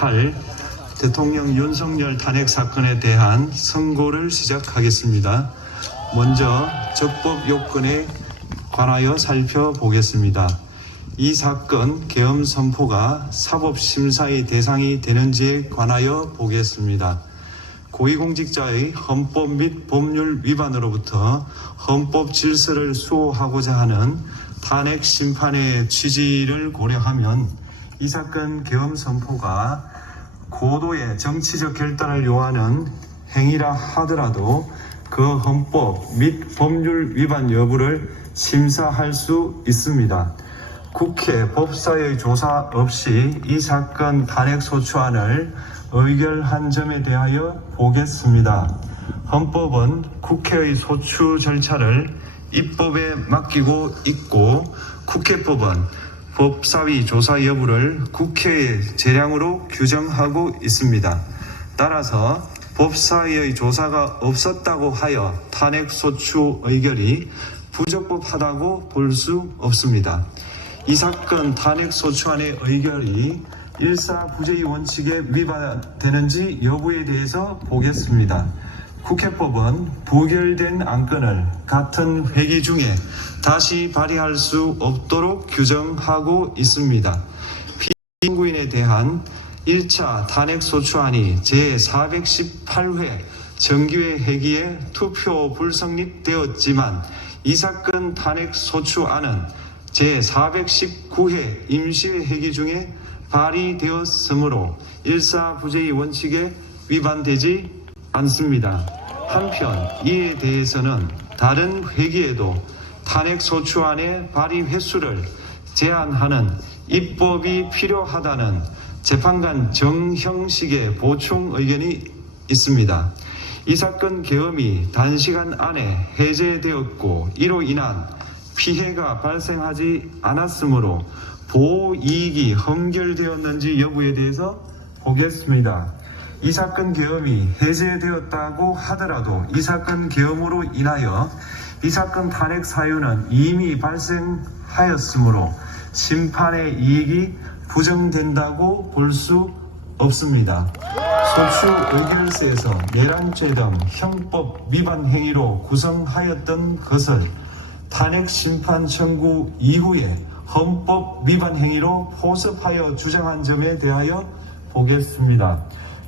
할 대통령 윤석열 탄핵 사건에 대한 선고를 시작하겠습니다. 먼저 적법 요건에 관하여 살펴보겠습니다. 이 사건 계엄 선포가 사법심사의 대상이 되는지에 관하여 보겠습니다. 고위공직자의 헌법 및 법률 위반으로부터 헌법 질서를 수호하고자 하는 탄핵 심판의 취지를 고려하면 이 사건 계엄 선포가 고도의 정치적 결단을 요하는 행위라 하더라도 그 헌법 및 법률 위반 여부를 심사할 수 있습니다. 국회 법사의 조사 없이 이 사건 탄핵 소추안을 의결한 점에 대하여 보겠습니다. 헌법은 국회의 소추 절차를 입법에 맡기고 있고 국회법은 법사위 조사 여부를 국회의 재량으로 규정하고 있습니다. 따라서 법사위의 조사가 없었다고 하여 탄핵 소추 의결이 부적법하다고 볼 수 없습니다. 이 사건 탄핵 소추안의 의결이 일사부재의 원칙에 위반되는지 여부에 대해서 보겠습니다. 국회법은 부결된 안건을 같은 회기 중에 다시 발의할 수 없도록 규정하고 있습니다. 피청구인에 대한 1차 탄핵소추안이 제418회 정기회 회기에 투표 불성립되었지만 이 사건 탄핵소추안은 제419회 임시회 회기 중에 발의되었으므로 일사부재의 원칙에 위반되지 않습니다. 한편 이에 대해서는 다른 회기에도 탄핵소추안의 발의 횟수를 제한하는 입법이 필요하다는 재판관 정형식의 보충 의견이 있습니다. 이 사건 계엄이 단시간 안에 해제되었고 이로 인한 피해가 발생하지 않았으므로 보호이익이 헌결되었는지 여부에 대해서 보겠습니다. 이 사건 계엄이 해제되었다고 하더라도 이 사건 계엄으로 인하여 이 사건 탄핵 사유는 이미 발생하였으므로 심판의 이익이 부정된다고 볼 수 없습니다. 소추 의결서에서 내란죄 등 형법 위반 행위로 구성하였던 것을 탄핵 심판 청구 이후에 헌법 위반 행위로 포섭하여 주장한 점에 대하여 보겠습니다.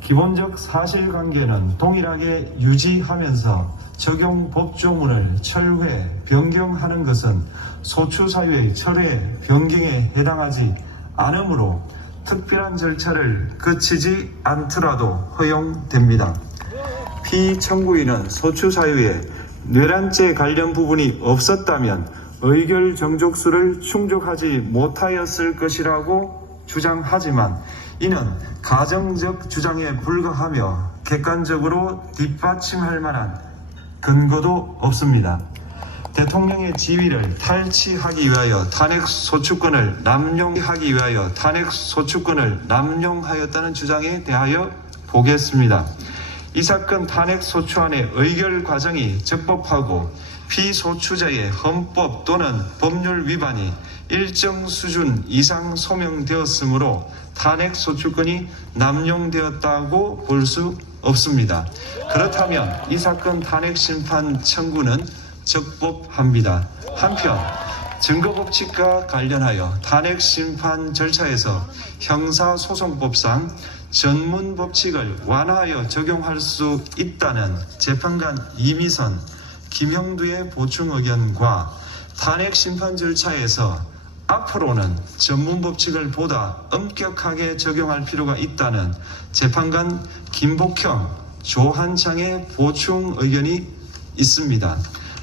기본적 사실관계는 동일하게 유지하면서 적용 법조문을 철회, 변경하는 것은 소추사유의 철회, 변경에 해당하지 않으므로 특별한 절차를 거치지 않더라도 허용됩니다. 피청구인은 소추사유에 내란죄 관련 부분이 없었다면 의결 정족수를 충족하지 못하였을 것이라고 주장하지만 이는 가정적 주장에 불과하며 객관적으로 뒷받침할 만한 근거도 없습니다. 대통령의 지위를 탈취하기 위하여 탄핵 소추권을 남용하였다는 주장에 대하여 보겠습니다. 이 사건 탄핵 소추안의 의결 과정이 적법하고 피소추자의 헌법 또는 법률 위반이 일정 수준 이상 소명되었으므로 탄핵 소추권이 남용되었다고 볼 수 없습니다. 그렇다면 이 사건 탄핵 심판 청구는 적법합니다. 한편 증거법칙과 관련하여 탄핵 심판 절차에서 형사소송법상 전문법칙을 완화하여 적용할 수 있다는 재판관 이미선, 김형두의 보충 의견과 탄핵 심판 절차에서 앞으로는 전문법칙을 보다 엄격하게 적용할 필요가 있다는 재판관 김복형, 조한창의 보충 의견이 있습니다.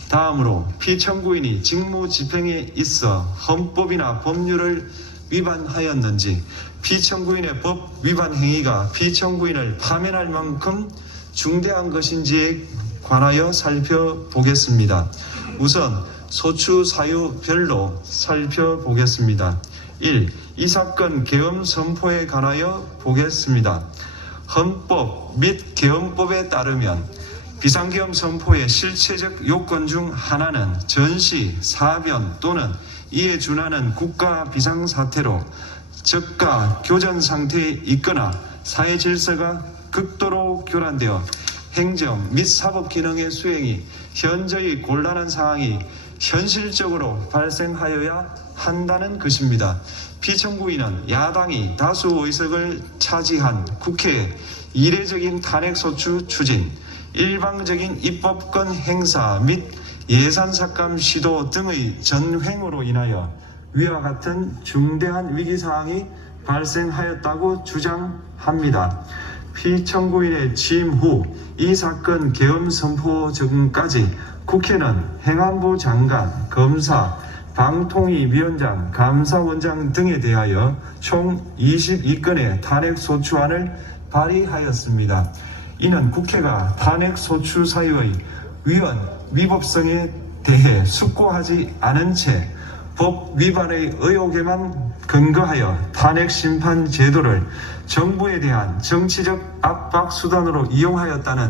다음으로 피청구인이 직무집행에 있어 헌법이나 법률을 위반하였는지 피청구인의 법 위반 행위가 피청구인을 파면할 만큼 중대한 것인지에 관하여 살펴보겠습니다. 우선 소추 사유별로 살펴보겠습니다. 1. 이 사건 계엄 선포에 관하여 보겠습니다. 헌법 및 계엄법에 따르면 비상계엄 선포의 실체적 요건 중 하나는 전시, 사변 또는 이에 준하는 국가 비상사태로 저가 교전 상태에 있거나 사회 질서가 극도로 교란되어 행정 및 사법 기능의 수행이 현저히 곤란한 상황이 현실적으로 발생하여야 한다는 것입니다. 피청구인은 야당이 다수 의석을 차지한 국회의 이례적인 탄핵소추 추진, 일방적인 입법권 행사 및 예산 삭감 시도 등의 전횡으로 인하여 위와 같은 중대한 위기사항이 발생하였다고 주장합니다. 피청구인의 취임 후 이 사건 계엄 선포 전까지 국회는 행안부 장관, 검사, 방통위위원장, 감사원장 등에 대하여 총 22건의 탄핵소추안을 발의하였습니다. 이는 국회가 탄핵소추 사유의 위헌, 위법성에 대해 숙고하지 않은 채 법 위반의 의혹에만 근거하여 탄핵심판 제도를 정부에 대한 정치적 압박 수단으로 이용하였다는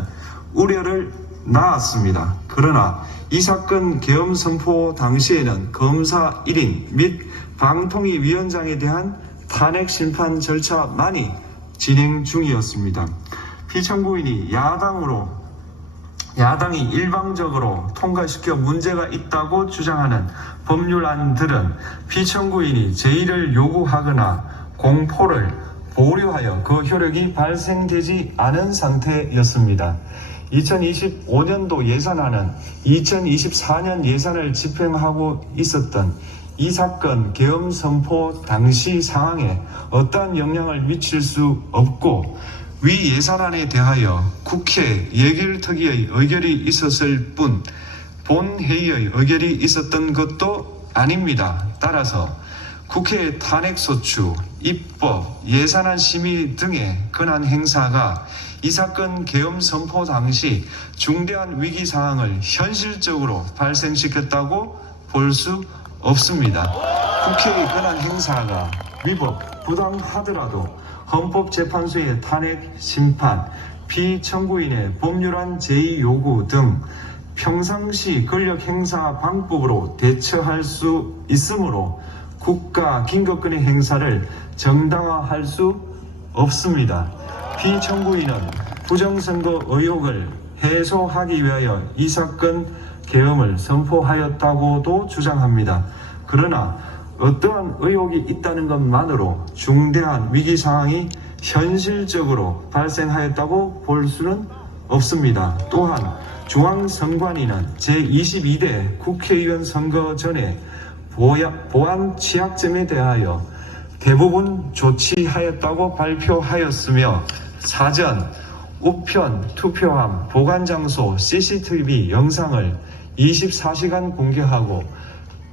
우려를 낳았습니다. 그러나 이 사건 계엄 선포 당시에는 검사 1인 및 방통위 위원장에 대한 탄핵 심판 절차만이 진행 중이었습니다. 피청구인이 야당이 일방적으로 통과시켜 문제가 있다고 주장하는 법률안들은 피청구인이 제의를 요구하거나 공포를 보류하여 그 효력이 발생되지 않은 상태였습니다. 2025년도 예산안은 2024년 예산을 집행하고 있었던 이 사건 계엄 선포 당시 상황에 어떠한 영향을 미칠 수 없고 위 예산안에 대하여 국회 예결특위의 의결이 있었을 뿐 본회의의 의결이 있었던 것도 아닙니다. 따라서 국회의 탄핵소추, 입법, 예산안 심의 등의 권한 행사가 이 사건 계엄 선포 당시 중대한 위기 상황을 현실적으로 발생시켰다고 볼 수 없습니다. 국회의 권한 행사가 위법, 부당하더라도 헌법재판소의 탄핵 심판, 피청구인의 법률안 제의 요구 등 평상시 권력 행사 방법으로 대처할 수 있으므로 국가 긴급권의 행사를 정당화할 수 없습니다. 피청구인은 부정선거 의혹을 해소하기 위하여 이 사건 계엄을 선포하였다고도 주장합니다. 그러나 어떠한 의혹이 있다는 것만으로 중대한 위기 상황이 현실적으로 발생하였다고 볼 수는 없습니다. 또한 중앙선관위는 제22대 국회의원 선거 전에 보안 취약점에 대하여 대부분 조치하였다고 발표하였으며 사전, 우편, 투표함, 보관장소, CCTV 영상을 24시간 공개하고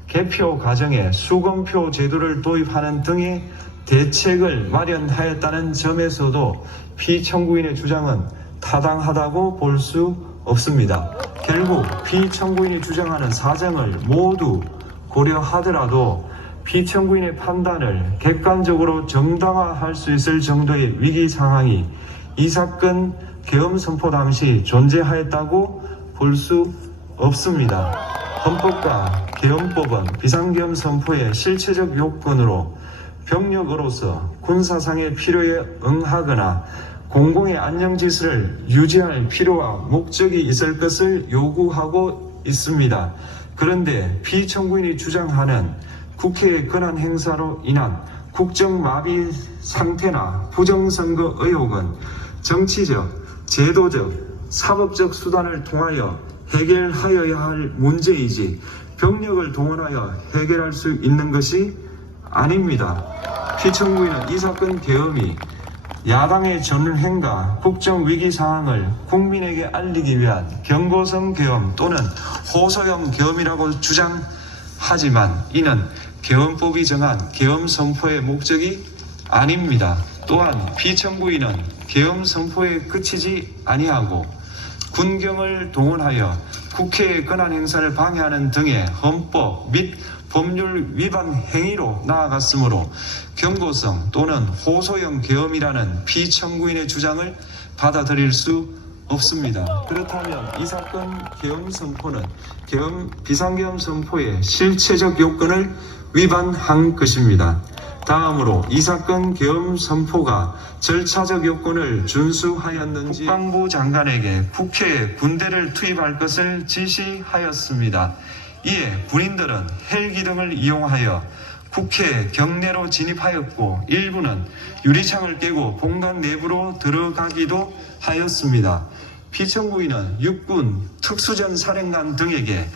개표 과정에 수검표 제도를 도입하는 등의 대책을 마련하였다는 점에서도 피청구인의 주장은 타당하다고 볼 수 없습니다. 결국 피청구인이 주장하는 사정을 모두 고려하더라도 피청구인의 판단을 객관적으로 정당화할 수 있을 정도의 위기 상황이 이 사건 계엄 선포 당시 존재하였다고 볼 수 없습니다. 헌법과 계엄법은 비상계엄 선포의 실체적 요건으로 병력으로서 군사상의 필요에 응하거나 공공의 안녕질서를 유지할 필요와 목적이 있을 것을 요구하고 있습니다. 그런데 피청구인이 주장하는 국회의 권한 행사로 인한 국정마비 상태나 부정선거 의혹은 정치적, 제도적, 사법적 수단을 통하여 해결하여야 할 문제이지 병력을 동원하여 해결할 수 있는 것이 아닙니다. 피청구인은 이 사건 계엄이 야당의 전횡과 국정위기 상황을 국민에게 알리기 위한 경고성 계엄 또는 호소형 계엄이라고 주장하지만 이는 계엄법이 정한 계엄 선포의 목적이 아닙니다. 또한 피청구인은 계엄 선포에 그치지 아니하고 군경을 동원하여 국회의 권한 행사를 방해하는 등의 헌법 및 법률 위반 행위로 나아갔으므로 경고성 또는 호소형 계엄이라는 피청구인의 주장을 받아들일 수 없습니다. 그렇다면 이 사건 계엄 선포는 비상계엄 선포의 실체적 요건을 위반한 것입니다. 다음으로 이 사건 계엄 선포가 절차적 요건을 준수하였는지 국방부 장관에게 국회에 군대를 투입할 것을 지시하였습니다. 이에 군인들은 헬기 등을 이용하여 국회 경내로 진입하였고 일부는 유리창을 깨고 본관 내부로 들어가기도 하였습니다. 피청구인은 육군 특수전 사령관 등에게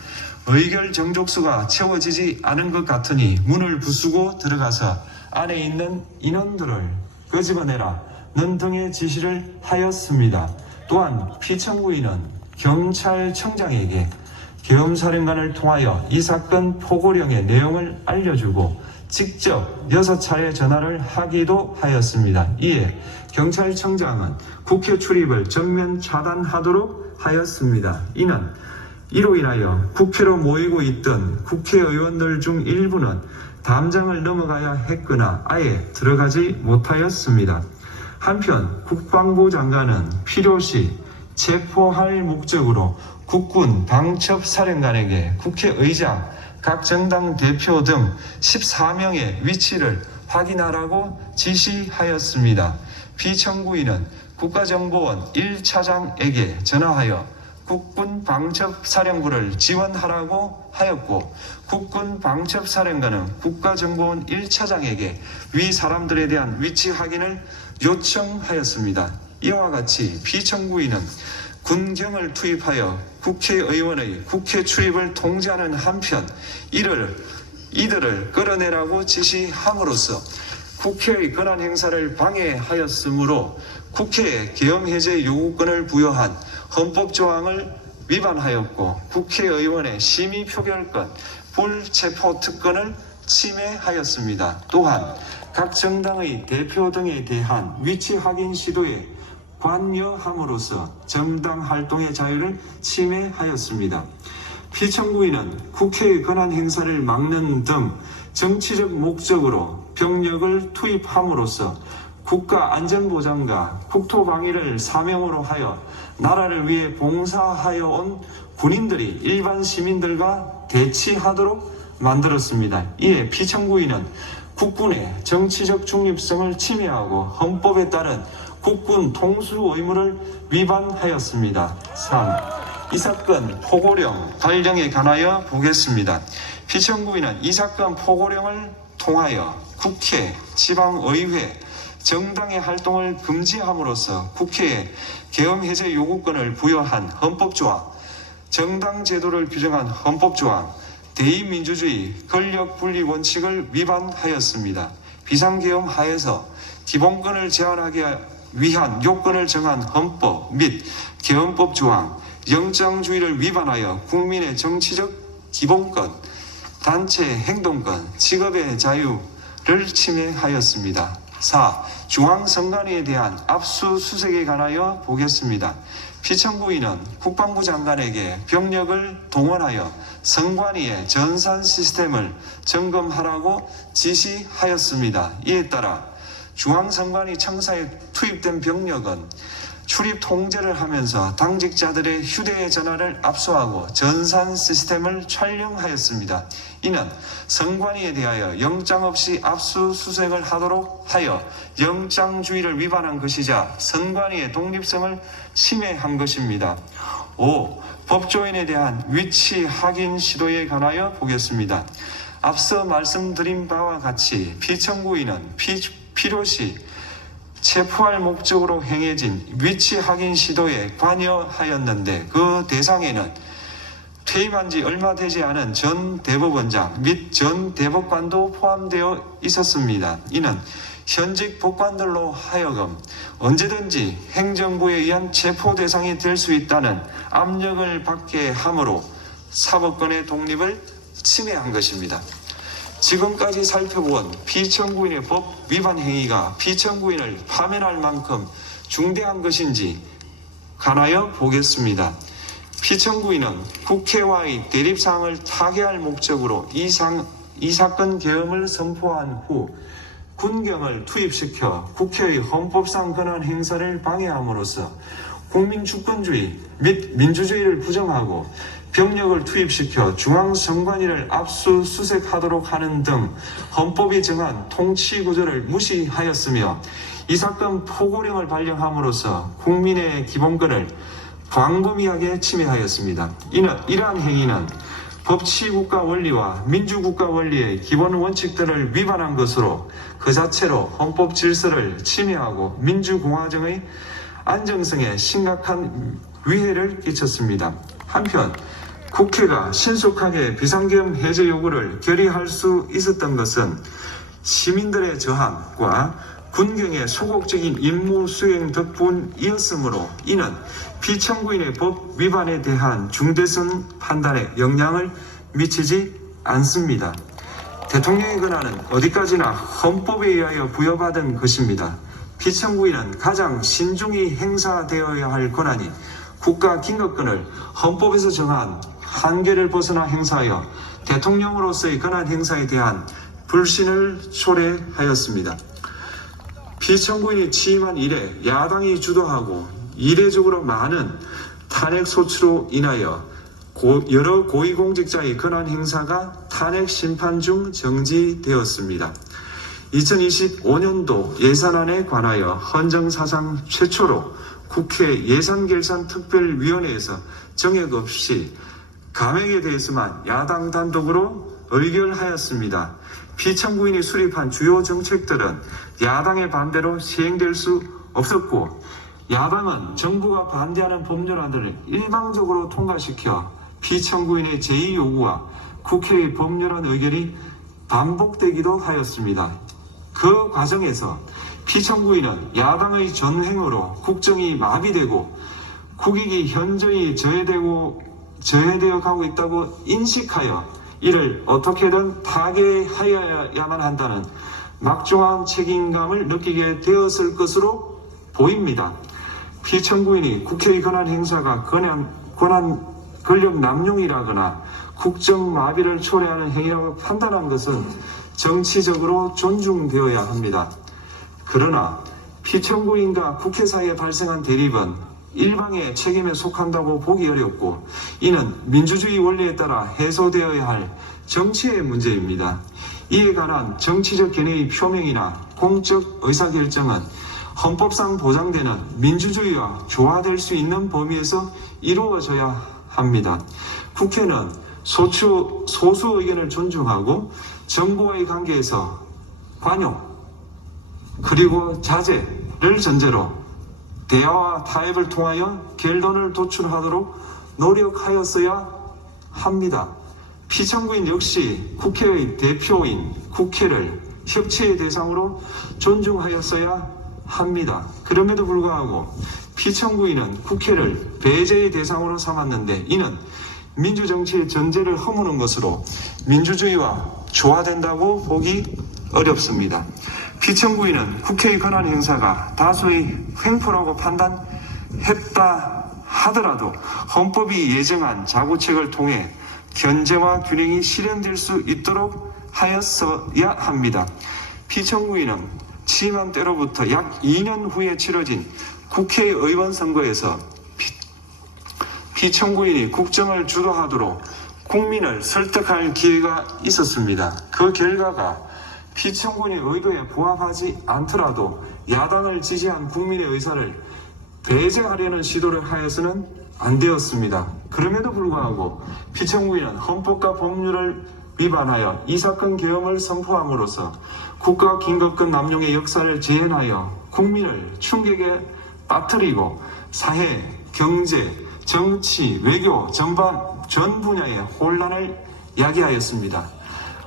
의결 정족수가 채워지지 않은 것 같으니 문을 부수고 들어가서 안에 있는 인원들을 끄집어내라 는 등의 지시를 하였습니다. 또한 피청구인은 경찰청장에게 계엄사령관을 통하여 이 사건 포고령의 내용을 알려주고 직접 6차례 전화를 하기도 하였습니다. 이에 경찰청장은 국회 출입을 전면 차단하도록 하였습니다. 이로 인하여 국회로 모이고 있던 국회의원들 중 일부는 담장을 넘어가야 했거나 아예 들어가지 못하였습니다. 한편 국방부 장관은 필요시 체포할 목적으로 국군 방첩사령관에게 국회의장, 각 정당 대표 등 14명의 위치를 확인하라고 지시하였습니다. 피청구인은 국가정보원 1차장에게 전화하여 국군 방첩사령부를 지원하라고 하였고 국군 방첩사령관은 국가정보원 1차장에게 위 사람들에 대한 위치 확인을 요청하였습니다. 이와 같이 피청구인은 군경을 투입하여 국회의원의 국회 출입을 통제하는 한편 이들을 끌어내라고 지시함으로써 국회의 권한 행사를 방해하였으므로 국회에 계엄해제 요구권을 부여한 헌법조항을 위반하였고 국회의원의 심의표결권, 불체포특권을 침해하였습니다. 또한 각 정당의 대표 등에 대한 위치 확인 시도에 관여함으로써 정당 활동의 자유를 침해하였습니다. 피청구인은 국회의 권한 행사를 막는 등 정치적 목적으로 병력을 투입함으로써 국가안전보장과 국토방위를 사명으로 하여 나라를 위해 봉사하여 온 군인들이 일반 시민들과 대치하도록 만들었습니다. 이에 피청구인은 국군의 정치적 중립성을 침해하고 헌법에 따른 국군 통수 의무를 위반하였습니다. 3. 이 사건 포고령 발령에 관하여 보겠습니다. 피청구인은 이 사건 포고령을 통하여 국회, 지방의회, 정당의 활동을 금지함으로써 국회에 계엄해제 요구권을 부여한 헌법조항, 정당제도를 규정한 헌법조항, 대의민주주의 권력분리 원칙을 위반하였습니다. 비상계엄 하에서 기본권을 제한하기 위한 요건을 정한 헌법 및 계엄법 조항, 영장주의를 위반하여 국민의 정치적 기본권, 단체 행동권, 직업의 자유를 침해하였습니다. 4. 중앙선관위에 대한 압수수색에 관하여 보겠습니다. 피청구인은 국방부 장관에게 병력을 동원하여 선관위의 전산 시스템을 점검하라고 지시하였습니다. 이에 따라 중앙선관위 청사에 투입된 병력은 출입 통제를 하면서 당직자들의 휴대 전화를 압수하고 전산 시스템을 촬영하였습니다. 이는 선관위에 대하여 영장 없이 압수수색을 하도록 하여 영장주의를 위반한 것이자 선관위의 독립성을 침해한 것입니다. 5. 법조인에 대한 위치 확인 시도에 관하여 보겠습니다. 앞서 말씀드린 바와 같이 피청구인은 필요시 체포할 목적으로 행해진 위치 확인 시도에 관여하였는데 그 대상에는 퇴임한 지 얼마 되지 않은 전 대법원장 및 전 대법관도 포함되어 있었습니다. 이는 현직 법관들로 하여금 언제든지 행정부에 의한 체포 대상이 될 수 있다는 압력을 받게 함으로 사법권의 독립을 침해한 것입니다. 지금까지 살펴본 피청구인의 법 위반 행위가 피청구인을 파면할 만큼 중대한 것인지 관하여 보겠습니다. 피청구인은 국회와의 대립사항을 타개할 목적으로 이 사건 계엄을 선포한 후 군경을 투입시켜 국회의 헌법상 권한 행사를 방해함으로써 국민주권주의 및 민주주의를 부정하고 병력을 투입시켜 중앙선관위를 압수수색하도록 하는 등 헌법이 정한 통치구조를 무시하였으며 이 사건 포고령을 발령함으로써 국민의 기본권을 광범위하게 침해하였습니다. 이러한 행위는 법치국가 원리와 민주국가 원리의 기본 원칙들을 위반한 것으로 그 자체로 헌법 질서를 침해하고 민주공화정의 안정성에 심각한 위해를 끼쳤습니다. 한편 국회가 신속하게 비상계엄 해제 요구를 결의할 수 있었던 것은 시민들의 저항과 군경의 소극적인 임무 수행 덕분이었으므로 이는 피청구인의 법 위반에 대한 중대성 판단에 영향을 미치지 않습니다. 대통령의 권한은 어디까지나 헌법에 의하여 부여받은 것입니다. 피청구인은 가장 신중히 행사되어야 할 권한이 국가 긴급권을 헌법에서 정한 한계를 벗어나 행사하여 대통령으로서의 권한 행사에 대한 불신을 초래하였습니다. 피청구인이 취임한 이래 야당이 주도하고 이례적으로 많은 탄핵 소추로 인하여 여러 고위공직자의 권한 행사가 탄핵 심판 중 정지되었습니다. 2025년도 예산안에 관하여 헌정사상 최초로 국회 예산결산특별위원회에서 정액 없이 감액에 대해서만 야당 단독으로 의결하였습니다. 피청구인이 수립한 주요 정책들은 야당의 반대로 시행될 수 없었고 야당은 정부가 반대하는 법률안들을 일방적으로 통과시켜 피청구인의 제2 요구와 국회의 법률안 의결이 반복되기도 하였습니다. 그 과정에서 피청구인은 야당의 전횡으로 국정이 마비되고 국익이 현저히 저해되어 가고 있다고 인식하여 이를 어떻게든 타개하여야만 한다는 막중한 책임감을 느끼게 되었을 것으로 보입니다. 피청구인이 국회의 권한 행사가 권력 남용이라거나 국정 마비를 초래하는 행위라고 판단한 것은 정치적으로 존중되어야 합니다. 그러나 피청구인과 국회 사이에 발생한 대립은 일방의 책임에 속한다고 보기 어렵고 이는 민주주의 원리에 따라 해소되어야 할 정치의 문제입니다. 이에 관한 정치적 견해의 표명이나 공적 의사결정은 헌법상 보장되는 민주주의와 조화될 수 있는 범위에서 이루어져야 합니다. 국회는 소수 의견을 존중하고 정부와의 관계에서 관용 그리고 자제를 전제로 대화와 타협을 통하여 결론을 도출하도록 노력하였어야 합니다. 피청구인 역시 국회의 대표인 국회를 협치의 대상으로 존중하였어야 합니다. 그럼에도 불구하고 피청구인은 국회를 배제의 대상으로 삼았는데 이는 민주정치의 전제를 허무는 것으로 민주주의와 조화된다고 보기 어렵습니다. 피청구인은 국회의 권한 행사가 다수의 횡포라고 판단했다 하더라도 헌법이 예정한 자구책을 통해 견제와 균형이 실현될 수 있도록 하였어야 합니다. 피청구인은 취임한 때로부터 약 2년 후에 치러진 국회의원 선거에서 피청구인이 국정을 주도하도록 국민을 설득할 기회가 있었습니다. 그 결과가 피청구인의 의도에 부합하지 않더라도 야당을 지지한 국민의 의사를 배제하려는 시도를 하여서는 안 되었습니다. 그럼에도 불구하고 피청구인은 헌법과 법률을 위반하여 이 사건 계엄을 선포함으로써 국가 긴급권 남용의 역사를 재현하여 국민을 충격에 빠뜨리고 사회, 경제, 정치, 외교 전 분야의 혼란을 야기하였습니다.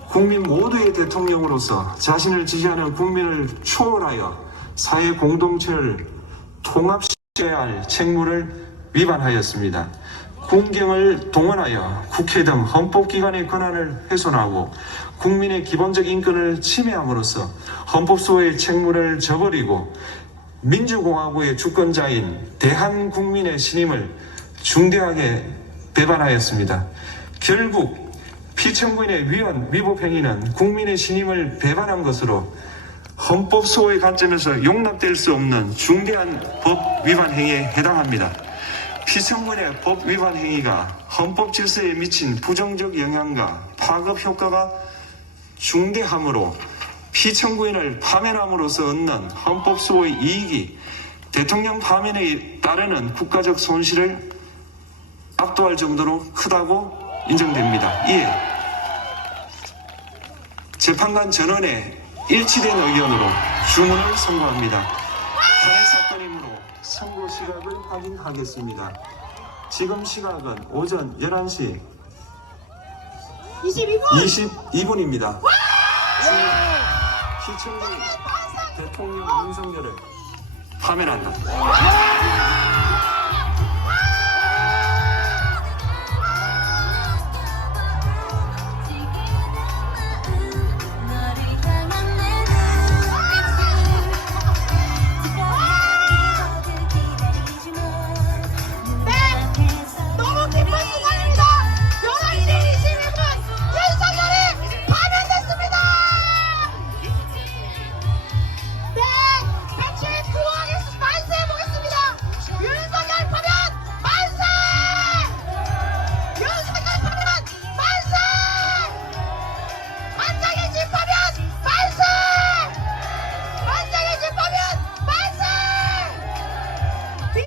국민 모두의 대통령으로서 자신을 지지하는 국민을 초월하여 사회 공동체를 통합시켜야 할 책무를 위반하였습니다. 군경을 동원하여 국회 등 헌법기관의 권한을 훼손하고 국민의 기본적 인권을 침해함으로써 헌법소의 책무를 저버리고 민주공화국의 주권자인 대한국민의 신임을 중대하게 배반하였습니다. 결국 피청구인의 위헌 위법 행위는 국민의 신임을 배반한 것으로 헌법 수호의 관점에서 용납될 수 없는 중대한 법 위반 행위에 해당합니다. 피청구인의 법 위반 행위가 헌법 질서에 미친 부정적 영향과 파급 효과가 중대하므로 피청구인을 파면함으로써 얻는 헌법 수호의 이익이 대통령 파면에 따르는 국가적 손실을 압도할 정도로 크다고 인정됩니다. 이에 재판관 전원의 일치된 의견으로 주문을 선고합니다. 탄핵 사건이므로 선고 시각을 확인하겠습니다. 지금 시각은 오전 11시 22분입니다. 피청구인 대통령 윤석열을 파면한다.